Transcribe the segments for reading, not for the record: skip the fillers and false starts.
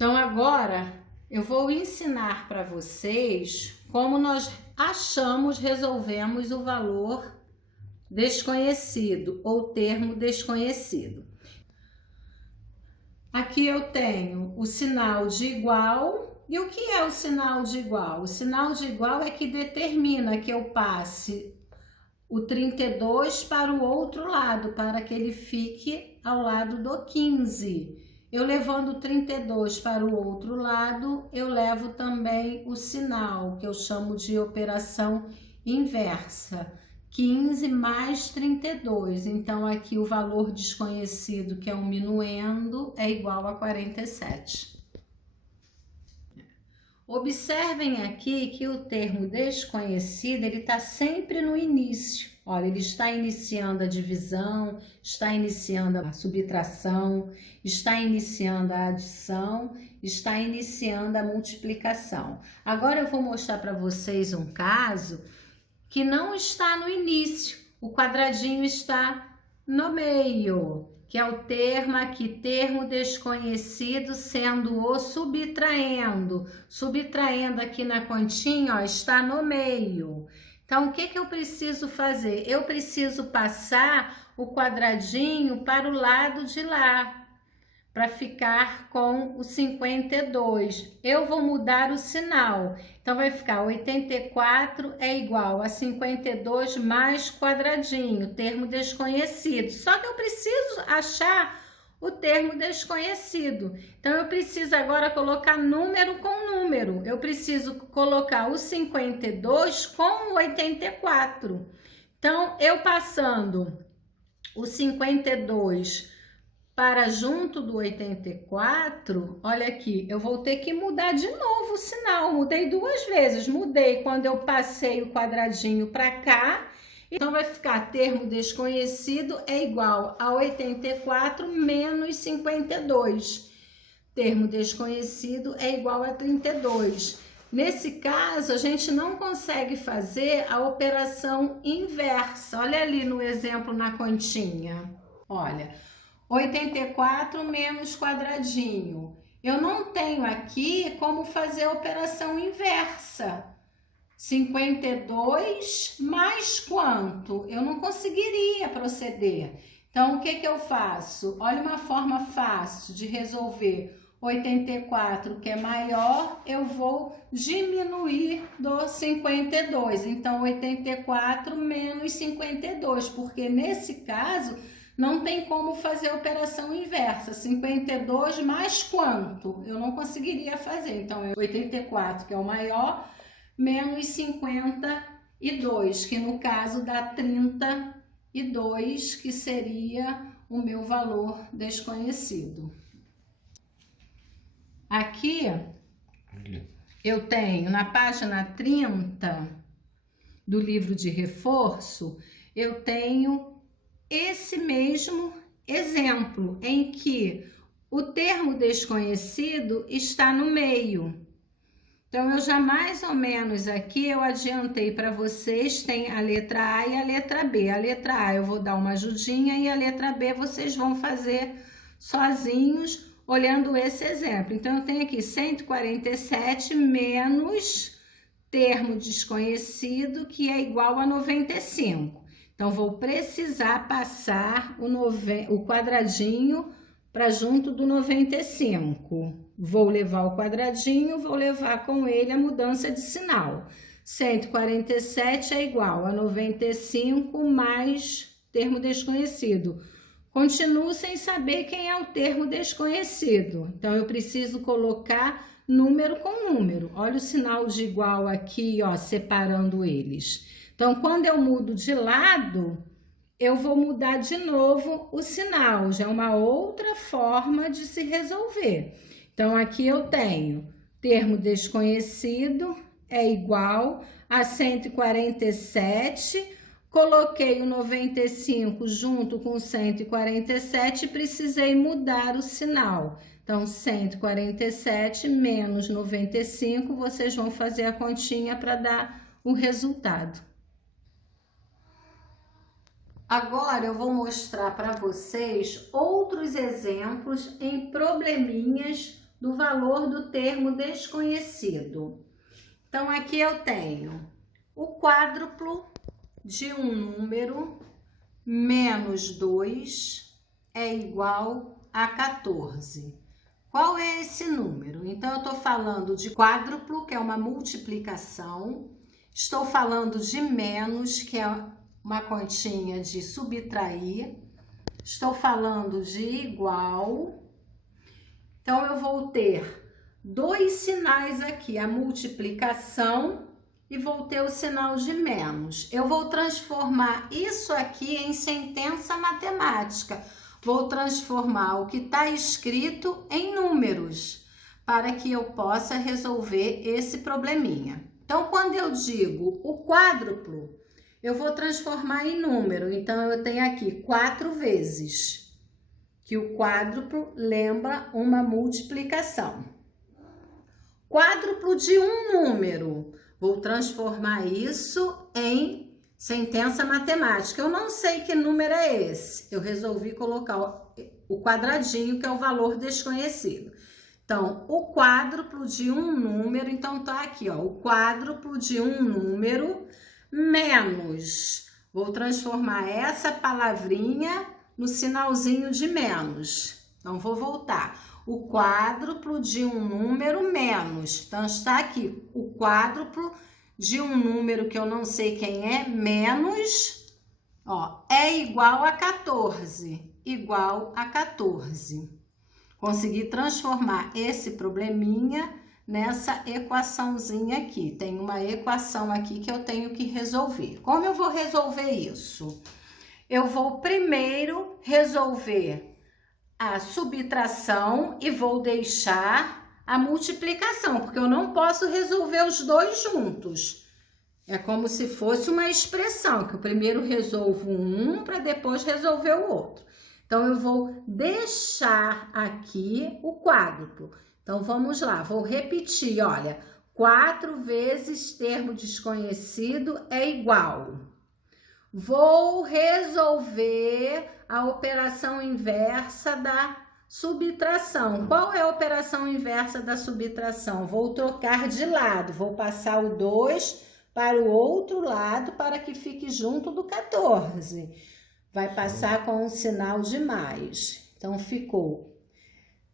Então agora eu vou ensinar para vocês como nós resolvemos o valor desconhecido ou termo desconhecido. Aqui eu tenho o sinal de igual. E o que é o sinal de igual? O sinal de igual é que determina que eu passe o 32 para o outro lado, para que ele fique ao lado do 15. Eu levando o 32 para o outro lado, eu levo também o sinal, que eu chamo de operação inversa. 15 mais 32. Então, aqui o valor desconhecido, que é um minuendo, é igual a 47. Observem aqui que o termo desconhecido, ele está sempre no início. Olha, ele está iniciando a divisão, está iniciando a subtração, está iniciando a adição, está iniciando a multiplicação. Agora eu vou mostrar para vocês um caso que não está no início. O quadradinho está no meio, que é o termo aqui, termo desconhecido, sendo o subtraindo. Subtraindo aqui na continha, ó, está no meio. Então, o que eu preciso fazer? Eu preciso passar o quadradinho para o lado de lá, para ficar com o 52. Eu vou mudar o sinal. Então, vai ficar 84 é igual a 52 mais quadradinho, termo desconhecido. Só que eu preciso achar o termo desconhecido. Então, eu preciso agora colocar número com número. Eu preciso colocar o 52 com o 84. Então, eu passando o 52 para junto do 84, olha aqui, eu vou ter que mudar de novo o sinal. Mudei duas vezes. Mudei quando eu passei o quadradinho para cá. Então, vai ficar termo desconhecido é igual a 84 menos 52. Termo desconhecido é igual a 32. Nesse caso, a gente não consegue fazer a operação inversa. Olha ali no exemplo na continha. Olha, 84 menos quadradinho. Eu não tenho aqui como fazer a operação inversa. 52 mais quanto? Eu não conseguiria proceder. Então, o que eu faço? Olha uma forma fácil de resolver. 84, que é maior, eu vou diminuir do 52. Então, 84 menos 52, porque nesse caso não tem como fazer a operação inversa. 52 mais quanto? Eu não conseguiria fazer. Então, é 84, que é o maior, menos 52, que no caso dá 32, que seria o meu valor desconhecido. Aqui eu tenho na página 30 do livro de reforço, eu tenho esse mesmo exemplo em que o termo desconhecido está no meio. Então, eu já mais ou menos aqui, eu adiantei para vocês, tem a letra A e a letra B. A letra A eu vou dar uma ajudinha e a letra B vocês vão fazer sozinhos, olhando esse exemplo. Então, eu tenho aqui 147 menos termo desconhecido, que é igual a 95. Então, vou precisar passar o quadradinho para junto do 95. Vou levar o quadradinho, vou levar com ele a mudança de sinal. 147 é igual a 95 mais termo desconhecido. Continuo sem saber quem é o termo desconhecido. Então, eu preciso colocar número com número. Olha o sinal de igual aqui, ó, separando eles. Então, quando eu mudo de lado, eu vou mudar de novo o sinal. Já é uma outra forma de se resolver. Então, aqui eu tenho termo desconhecido é igual a 147. Coloquei o 95 junto com 147 e precisei mudar o sinal. Então, 147 menos 95, vocês vão fazer a continha para dar o resultado. Agora eu vou mostrar para vocês outros exemplos em probleminhas do valor do termo desconhecido. Então, aqui eu tenho o quádruplo de um número menos 2 é igual a 14. Qual é esse número? Então, eu estou falando de quádruplo, que é uma multiplicação. Estou falando de menos, que é uma continha de subtrair. Estou falando de igual. Então, eu vou ter dois sinais aqui, a multiplicação e vou ter o sinal de menos. Eu vou transformar isso aqui em sentença matemática. Vou transformar o que está escrito em números, para que eu possa resolver esse probleminha. Então, quando eu digo o quádruplo, eu vou transformar em número. Então, eu tenho aqui 4 vezes, que o quádruplo lembra uma multiplicação. Quádruplo de um número, vou transformar isso em sentença matemática. Eu não sei que número é esse. Eu resolvi colocar o quadradinho, que é o valor desconhecido. Então, o quádruplo de um número, então tá aqui, ó, o quádruplo de um número menos. Vou transformar essa palavrinha no sinalzinho de menos. Então, vou voltar. O quádruplo de um número menos. Então, está aqui o quádruplo de um número que eu não sei quem é, menos, ó, é igual a 14. Igual a 14. Consegui transformar esse probleminha nessa equaçãozinha aqui. Tem uma equação aqui que eu tenho que resolver. Como eu vou resolver isso? Eu vou primeiro resolver a subtração e vou deixar a multiplicação, porque eu não posso resolver os dois juntos. É como se fosse uma expressão, que eu primeiro resolvo um para depois resolver o outro. Então, eu vou deixar aqui o quádruplo. Então, vamos lá, vou repetir, olha, 4 vezes termo desconhecido é igual. Vou resolver a operação inversa da subtração. Qual é a operação inversa da subtração? Vou trocar de lado, vou passar o 2 para o outro lado para que fique junto do 14. Vai passar com um sinal de mais. Então, ficou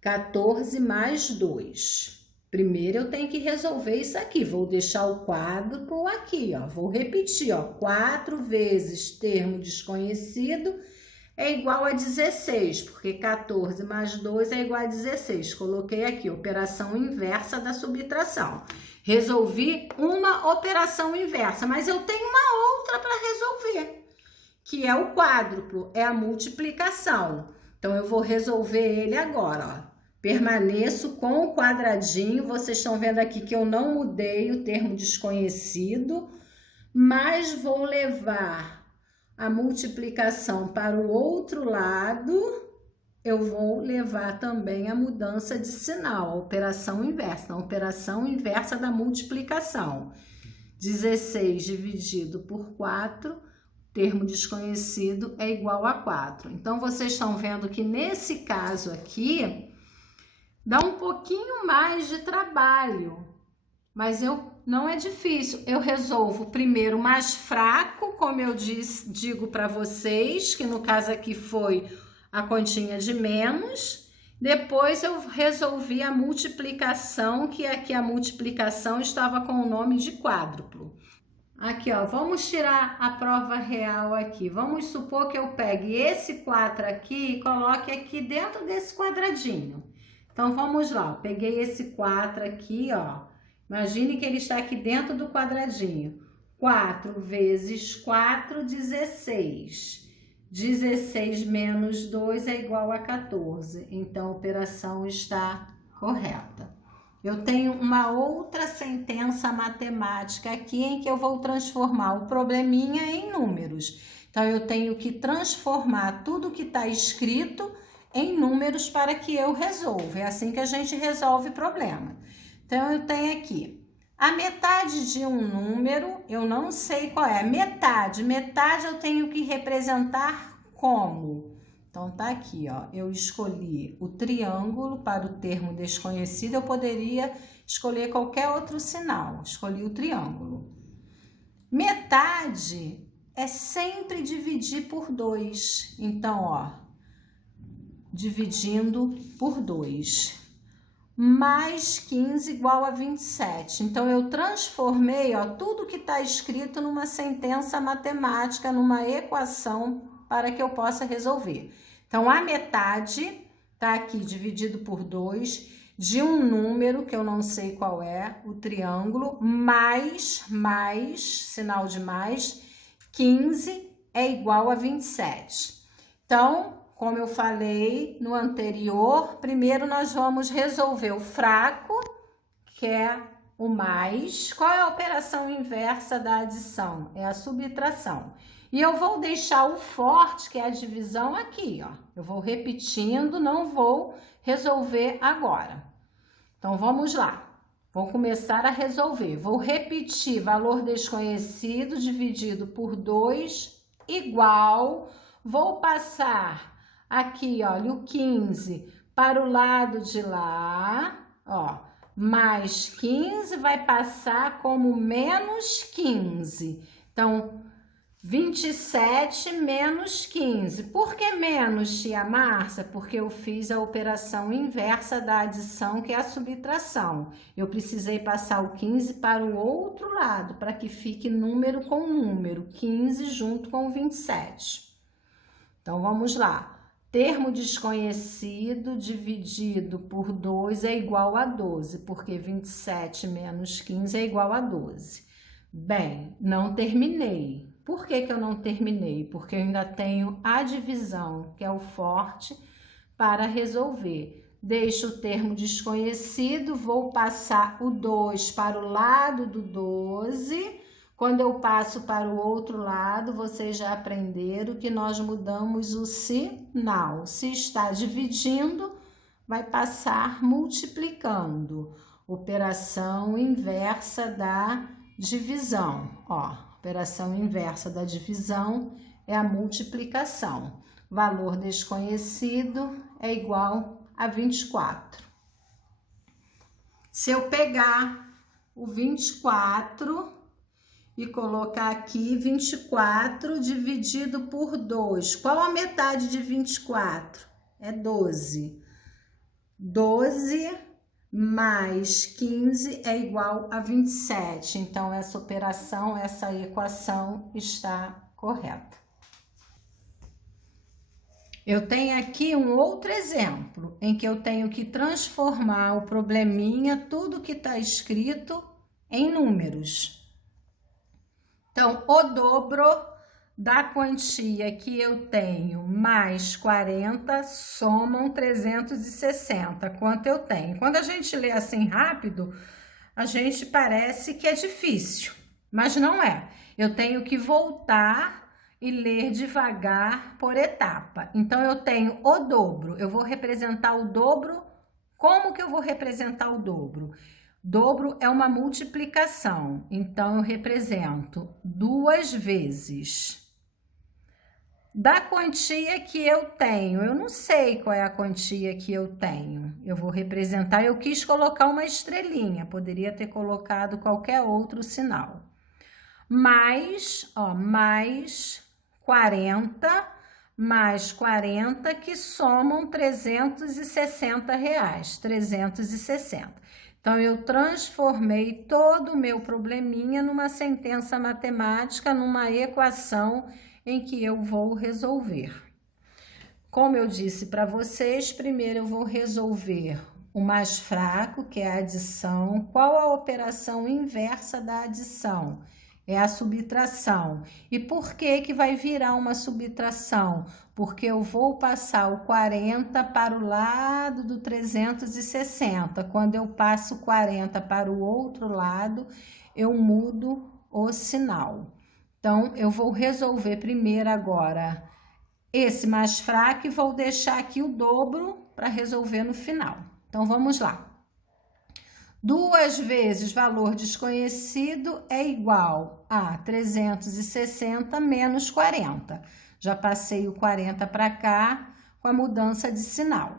14 mais 2. Primeiro, eu tenho que resolver isso aqui. Vou deixar o quádruplo aqui, ó. Vou repetir, ó. 4 vezes termo desconhecido é igual a 16, porque 14 mais 2 é igual a 16. Coloquei aqui, operação inversa da subtração. Resolvi uma operação inversa, mas eu tenho uma outra para resolver, que é o quádruplo, é a multiplicação. Então, eu vou resolver ele agora, ó. Permaneço com o quadradinho, vocês estão vendo aqui que eu não mudei o termo desconhecido, mas vou levar a multiplicação para o outro lado, eu vou levar também a mudança de sinal, a operação inversa, a operação inversa da multiplicação. 16 dividido por 4, termo desconhecido, é igual a 4. Então, vocês estão vendo que nesse caso aqui, dá um pouquinho mais de trabalho, mas não é difícil. Eu resolvo primeiro o mais fraco, como eu digo para vocês, que no caso aqui foi a continha de menos. Depois eu resolvi a multiplicação, que aqui a multiplicação estava com o nome de quádruplo. Aqui, ó, vamos tirar a prova real aqui. Vamos supor que eu pegue esse 4 aqui e coloque aqui dentro desse quadradinho. Então, vamos lá, peguei esse 4 aqui, ó. Imagine que ele está aqui dentro do quadradinho. 4 vezes 4, 16. 16 menos 2 é igual a 14. Então, a operação está correta. Eu tenho uma outra sentença matemática aqui em que eu vou transformar o probleminha em números. Então, eu tenho que transformar tudo que está escrito em números para que eu resolva. É assim que a gente resolve problema. Então, eu tenho aqui a metade de um número, eu não sei qual é. Metade eu tenho que representar como? Então, tá aqui, ó. Eu escolhi o triângulo para o termo desconhecido. Eu poderia escolher qualquer outro sinal. Escolhi o triângulo. Metade é sempre dividir por 2. Então, ó, dividindo por 2. Mais 15 igual a 27. Então, eu transformei, ó, tudo que está escrito numa sentença matemática, numa equação, para que eu possa resolver. Então, a metade está aqui dividido por 2 de um número que eu não sei qual é, o triângulo, mais, sinal de mais, 15 é igual a 27. Então, como eu falei no anterior, primeiro nós vamos resolver o fraco, que é o mais. Qual é a operação inversa da adição? É a subtração. E eu vou deixar o forte, que é a divisão, aqui, ó. Eu vou repetindo, não vou resolver agora. Então, vamos lá. Vou começar a resolver. Vou repetir valor desconhecido dividido por 2 igual. Vou passar aqui, olha, o 15 para o lado de lá, ó. Mais 15 vai passar como menos 15. Então, 27 menos 15. Por que menos, tia Márcia? Porque eu fiz a operação inversa da adição, que é a subtração. Eu precisei passar o 15 para o outro lado, para que fique número com número, 15 junto com 27. Então, vamos lá. Termo desconhecido dividido por 2 é igual a 12, porque 27 menos 15 é igual a 12. Bem, não terminei. Por que eu não terminei? Porque eu ainda tenho a divisão, que é o forte, para resolver. Deixo o termo desconhecido, vou passar o 2 para o lado do 12. Quando eu passo para o outro lado, vocês já aprenderam que nós mudamos o sinal. Se está dividindo, vai passar multiplicando. Operação inversa da divisão, ó. Operação inversa da divisão é a multiplicação. Valor desconhecido é igual a 24. Se eu pegar o 24 e colocar aqui 24 dividido por 2, qual a metade de 24? É 12. 12 mais 15 é igual a 27. Então, essa operação, essa equação está correta. Eu tenho aqui um outro exemplo, em que eu tenho que transformar o probleminha, tudo que está escrito, em números. Então, o dobro da quantia que eu tenho mais 40 somam 360. Quanto eu tenho? Quando a gente lê assim rápido, a gente parece que é difícil, mas não é. Eu tenho que voltar e ler devagar por etapa. Então, eu tenho o dobro. Eu vou representar o dobro. Como que eu vou representar o dobro? Dobro é uma multiplicação. Então, eu represento 2 vezes da quantia que eu tenho. Eu não sei qual é a quantia que eu tenho. Eu vou representar, eu quis colocar uma estrelinha, poderia ter colocado qualquer outro sinal. Mais, ó, mais 40, mais 40, que somam 360 reais, 360. Então, eu transformei todo o meu probleminha numa sentença matemática, numa equação em que eu vou resolver. Como eu disse para vocês, primeiro eu vou resolver o mais fraco, que é a adição. Qual a operação inversa da adição? É a subtração. E por que que vai virar uma subtração? Porque eu vou passar o 40 para o lado do 360. Quando eu passo 40 para o outro lado, eu mudo o sinal. Então, eu vou resolver primeiro agora esse mais fraco e vou deixar aqui o dobro para resolver no final. Então, vamos lá. 2 vezes valor desconhecido é igual a 360 menos 40. Já passei o 40 para cá, com a mudança de sinal.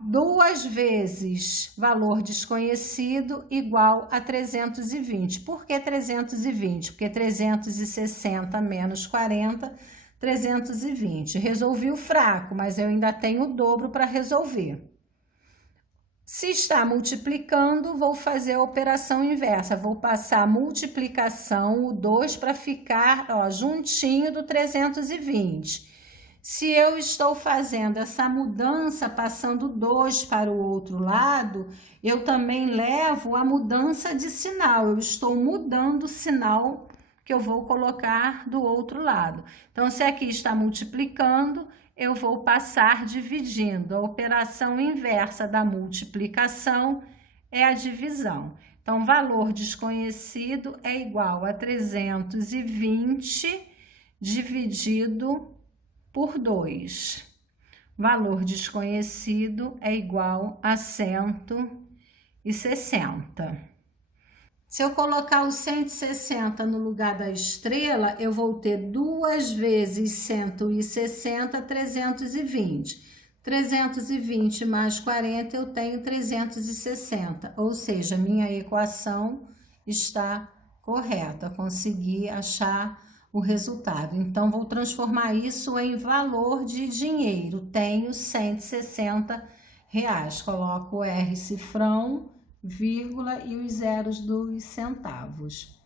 2 vezes valor desconhecido igual a 320. Por que 320? Porque 360 menos 40, 320. Resolvi o fraco, mas eu ainda tenho o dobro para resolver. Se está multiplicando, vou fazer a operação inversa. Vou passar a multiplicação, o 2, para ficar juntinho do 320. Se eu estou fazendo essa mudança, passando 2 para o outro lado, eu também levo a mudança de sinal. Eu estou mudando o sinal que eu vou colocar do outro lado. Então, se aqui está multiplicando, eu vou passar dividindo. A operação inversa da multiplicação é a divisão. Então, valor desconhecido é igual a 320 dividido por 2. Valor desconhecido é igual a 160. Se eu colocar o 160 no lugar da estrela, eu vou ter 2 vezes 160, 320. 320 mais 40, eu tenho 360. Ou seja, minha equação está correta. Consegui achar o resultado. Então, vou transformar isso em valor de dinheiro. Tenho 160 reais. Coloco o R cifrão, vírgula e os zeros dos centavos.